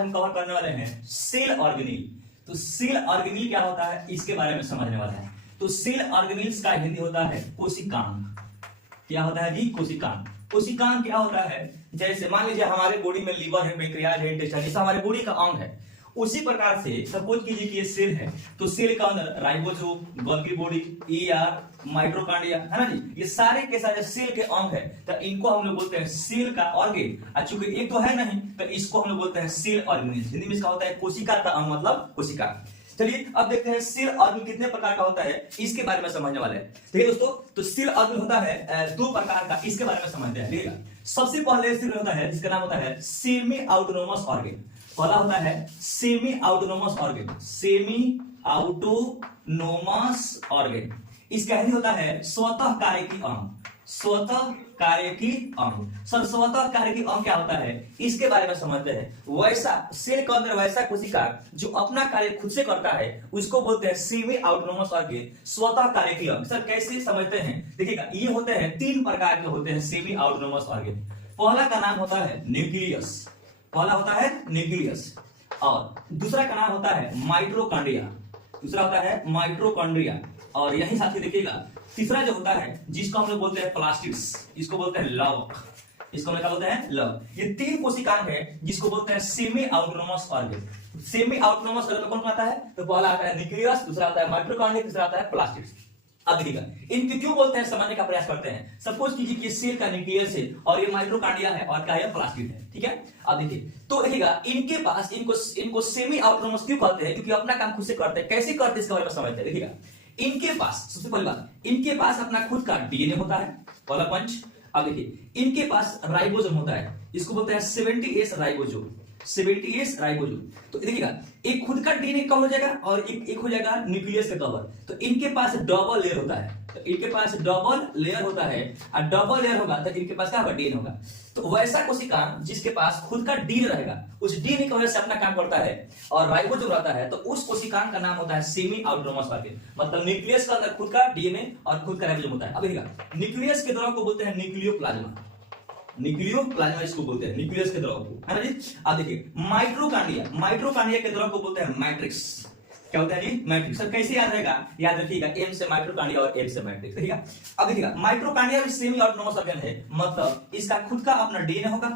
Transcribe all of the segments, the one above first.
हम कवर करने वाले हैं सेल ऑर्गेनील। तो सेल ऑर्गेनील क्या होता है इसके बारे में समझने वाले हैं। तो सेल ऑर्गेनील्स का हिंदी होता है कोशिकांग। क्या होता है जी? कोशिकांग। कोशिकांग क्या होता है? जैसे मान लीजिए हमारे बॉडी में लीवर है, पैंक्रियाज है, इंटेस्टाइन, ये हमारे बॉडी का अंग है। उसी प्रकार से सपोज कीजिए कि ये सेल है, तो सेल के अंदर ribosome, Golgi body, ER, mitochondria है ना जी, ये सारे के सारे सेल के अंग है। तो इनको हम लोग बोलते हैं सेल का ऑर्गेन। चूंकि एक तो है नहीं तो इसको हम लोग बोलते हैं सेल ऑर्गेनिल। हिंदी में इसका होता है कोशिका का अंग, मतलब कोशिका। चलिए अब देखते हैं सेल ऑर्गन कितने प्रकार का होता है इसके बारे में समझने वाले हैं। ठीक है दोस्तों, तो सेल ऑर्गन होता है दो प्रकार का, इसके बारे में समझते हैं। ठीक है, सबसे पहले सेल होता है जिसका नाम होता है सेमी ऑटोनोमस ऑर्गन। पहला होता है semi autonomous organ. Semi autonomous organ इसका हिंदी होता है स्वतः कार्यकी अंग। स्वतः कार्यकी अंग। सर स्वतः कार्यकी अंग क्या होता है इसके बारे में समझते हैं। वैसा सेल के अंदर वैसा कोशिका जो अपना कार्य खुद से करता है उसको बोलते हैं सेमी ऑटोनोमस ऑर्गन, स्वतः कार्यकी अंग। सर कैसे समझते हैं? देखिएगा, ये होते हैं तीन प्रकार के होते हैं सेमी ऑटोनोमस ऑर्गन। पहला का नाम होता है न्यूक्लियस। पहला होता है न्यूक्लियस और दूसरा का नाम होता है माइटोकॉन्ड्रिया। दूसरा होता है माइटोकॉन्ड्रिया और यही साथी देखिएगा तीसरा जो होता है जिसको हम लोग बोलते हैं प्लास्टिड्स, इसको बोलते हैं लव। इसको हम क्या बोलते हैं? लव। ये तीन कोशिकाएं हैं जिसको बोलते हैं semi autonomous organ. Semi autonomous organ कौन आता है? तो पहला आता है न्यूक्लियस, दूसरा आता है माइटोकॉन्ड्रिया, तीसरा आता है प्लास्टिड्स। अब देखिएगा इनके क्यों बोलते हैं समझने का प्रयास करते हैं। सपोज कीजिए कि सेल का न्यूक्लियस है और ये माइटोकॉन्ड्रिया है और क्या है? प्लास्टिड है। ठीक है, अब देखिए तो देखिएगा इनके पास इनको सेमी ऑटोनोमस क्यों कहते हैं? क्योंकि अपना काम खुद से करते हैं। कैसे करते हैं इसके बारे में समझते हैं। देखिएगा इनके पास सबसे पहली बात, इनके पास अपना खुद का डीएनए होता है, पहला पंच। अब देखिए इनके पास राइबोसोम होता है, इसको बोलते हैं 70S राइबोसोम। 70S ribosome. तो देखिएगा एक खुद का डीएनए कवर हो जाएगा और एक हो जाएगा न्यूक्लियस का कवर। तो इनके पास डबल लेयर होता है। तो इनके पास डबल लेयर होता है और डबल लेयर होगा तो इनके पास क्या होगा? डीएनए होगा। तो वैसा कोशिका जिसके पास खुद का डीएनए रहेगा, उस डीएनए की वजह से अपना काम करता है और राइबोसोम रहता है, तो उस कोशिका का नाम होता है सेमी ऑटोनोमस ऑर्गन। मतलब न्यूक्लियस का अंदर खुद का डीएनए और खुद का राइबोसोम होता है। अब देखिएगा न्यूक्लियस के द्रव को बोलते हैं न्यूक्लियोप्लाज्मा। न्यूक्लियोप्लाज्मा इसको बोलते हैं, न्यूक्लियस के द्रव को, है ना जी। अब देखिए माइटोकॉन्ड्रिया, माइटोकॉन्ड्रिया के द्रव को बोलते हैं मैट्रिक्स। क्या होता है जी? मैट्रिक्स। सर कैसे याद रहेगा? याद रखिएगा एम से माइटोकॉन्ड्रिया और एम से मैट्रिक्स। ठीक है, अब देखिएगा माइटोकॉन्ड्रिया भी सेमी ऑटोनोमस ऑर्गन है, मतलब इसका खुद का अपना डीएनए होगा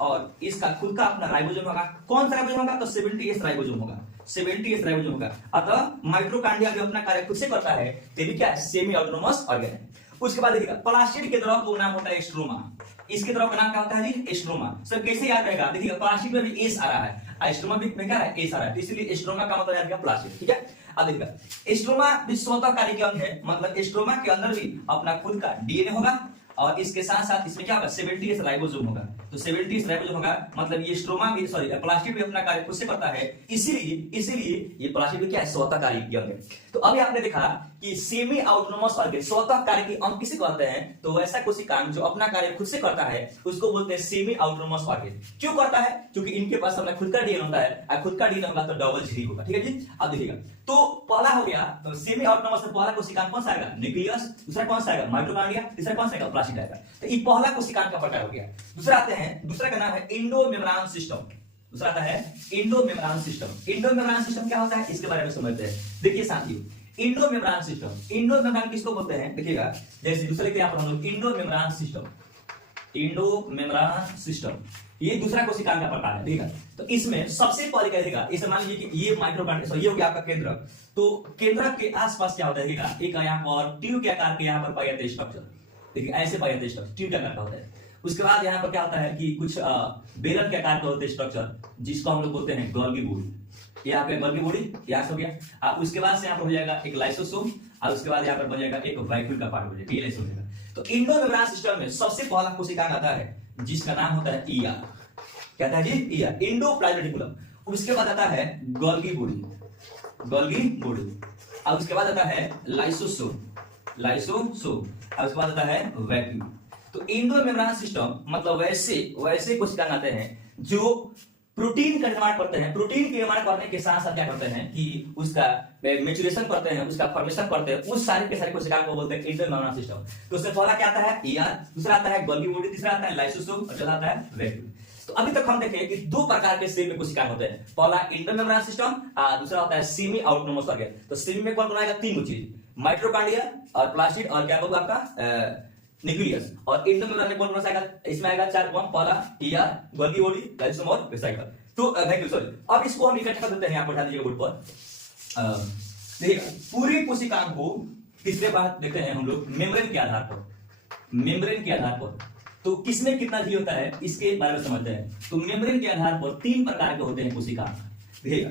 और इसका खुद का अपना राइबोसोम होगा। कौन सा राइबोसोम होगा? तो 70S राइबोसोम होगा। 70S राइबोसोम होगा। अतः माइटोकॉन्ड्रिया भी अपना कार्य खुद से करता है, ये भी क्या है? सेमी ऑटोनोमस ऑर्गन है। उसके बाद देखिएगा प्लास्टिड के द्रव का नाम होता है स्ट्रोमा। इसके द्रव का नाम क्या होता है जी? स्ट्रोमा। सर कैसे याद रहेगा? देखिएगा प्लास्टिड में भी एस आ रहा है, स्ट्रोमा भी में क्या है? एस आ रहा है, तो इसलिए स्ट्रोमा का मतलब याद किया प्लास्टिड। ठीक है, अब देखिएगा स्ट्रोमा भी स्वतः कार्यकी अंग है, मतलब स्ट्रोमा के अंदर भी अपना खुद का डीएनए होगा और इसके साथ साथ इसमें क्या होगा? 70S राइबोसोम होगा। तो 70S राइबोसोम होगा, मतलब ये स्ट्रोमा भी प्लास्टिड भी अपना कार्य खुद से करता है, इसीलिए ये प्लास्टिड भी क्या है? स्वतः कार्यकी अंग है। तो अभी आपने देखा कि सेमी ऑटोनोमस ऑर्गन स्वतः कार्यकी अंग किसे कहते हैं? तो वैसा कोशिका जो अपना कार्य खुद से करता है उसको बोलते हैं सेमी ऑटोनोमस ऑर्गन। क्यों करता है? क्योंकि इनके पास अपना खुद का डीएनए होता है और खुद का डीएनए होगा तो डबल झिल्ली होगा। ठीक है जी। अब देखिएगा तो पहला हो गया, तो सेमी ऑटोनोमस में पहला कोशिका कौन सा आएगा? न्यूक्लियस। दूसरा कौन सा आएगा? माइटोकॉन्ड्रिया। तीसरा कौन सा आएगा? प्लास्टिड आएगा। तो ये पहला कोशिका का प्रकार हो गया। दूसरा आते हैं, दूसरा का नाम है एंडोमेम्ब्रेन सिस्टम। दूसरा आता है एंडोमेम्ब्रेन सिस्टम। एंडोमेम्ब्रेन सिस्टम क्या होता है इसके बारे में समझते हैं। देखिए साथियों एंडोमेम्ब्रेन सिस्टम, एंडोमेम्ब्रेन किसको बोलते हैं? देखिएगा जैसे दूसरे के यहाँ पर हम लोग एंडोमेम्ब्रेन सिस्टम, एंडोमेम्ब्रेन सिस्टम ये दूसरा कोशिका का प्रकार है। ठीक है, तो इसमें सबसे पहले क्या देखिएगा, इसे मान लीजिए कि ये माइटोकॉन्ड्रिया, ये हो गया आपका केंद्र। तो केंद्र के आसपास क्या होता है? देखिएगा एक यहाँ पर ट्यूब के आकार के यहाँ पर पाया जाता है स्ट्रक्चर। देखिए ऐसे पाया जाता है स्ट्रक्चर, ट्यूब के आकार का होता है। उसके बाद यहाँ पर क्या होता है कि कुछ बेलन के आकार का होते हैं स्ट्रक्चर, जिसको हम लोग बोलते हैं गोल्गी बॉडी। यहाँ पे गोल्गी बॉडी यहाँ हो गया। उसके बाद से यहाँ पर हो जाएगा एक लाइसोसोम और उसके बाद यहाँ पर बन जाएगा एक वैक्यूल का पार्ट हो जाएगा, ये लाइसोसोम होगा। तो एंडोमेम्ब्रेन सिस्टम में सबसे पहला कोशिका आता है जिसका नाम होता है ईआर। क्या था जी? ER, endoplasmic reticulum. उसके बाद आता है गोल्गी बॉडी, गोल्गी बॉडी। और उसके बाद आता है लाइसोसोम, लाइसोसोम। और उसके बाद आता है वैक्यूल। तो एंडोमेम्ब्रेन सिस्टम मतलब वैसे कोशिका आते हैं जो प्रोटीन का निर्माण करते हैं। प्रोटीन के निर्माण करने के साथ साथ क्या करते हैं कि उसका मैच्योरेशन करते हैं, उसका फॉर्मेशन करते हैं, उस सारे के सारे कोशिकाओं को बोलते हैं एंडोमेम्ब्रेन सिस्टम। तो उससे पहला क्या आता है ईआर, दूसरा आता है गोल्गी बॉडी, तीसरा आता है लाइसोसोम और चौथा आता है वैक्यूल। तो अभी तक हम देखे कि दो प्रकार के सेल में कोशिकाएं होते हैं, पहला इंटरमेम्ब्रेन सिस्टम, दूसरा होता है सेमी ऑटोनोमस ऑर्गन। तो सेमी में कौन कौन आएगा? तीन चीज, माइटोकॉन्ड्रिया और प्लास्टिड और क्या बोलूं आपका न्यूक्लियस। और इंटरमेम्ब्रेन में कौन कौन सा आएगा? इसमें आएगा चार कौन, पहला ईआर, गोल्गी ओडी, लाइसोसोम और वेसिकल। तो सॉरी, अब इसको हम इकट्ठा कर देते हैं, यहाँ पर ध्यान दीजिएगा बोर्ड पर। देखिए पूरी कोशिकाओं को तीसरे बात देखते हैं हम लोग मेम्ब्रेन के आधार पर, मेम्ब्रेन के आधार पर। तो किसमें कितना घी होता है इसके बारे में समझते हैं। तो मेम्ब्रेन के आधार पर तीन प्रकार के होते हैं कोशिका, देखिएगा।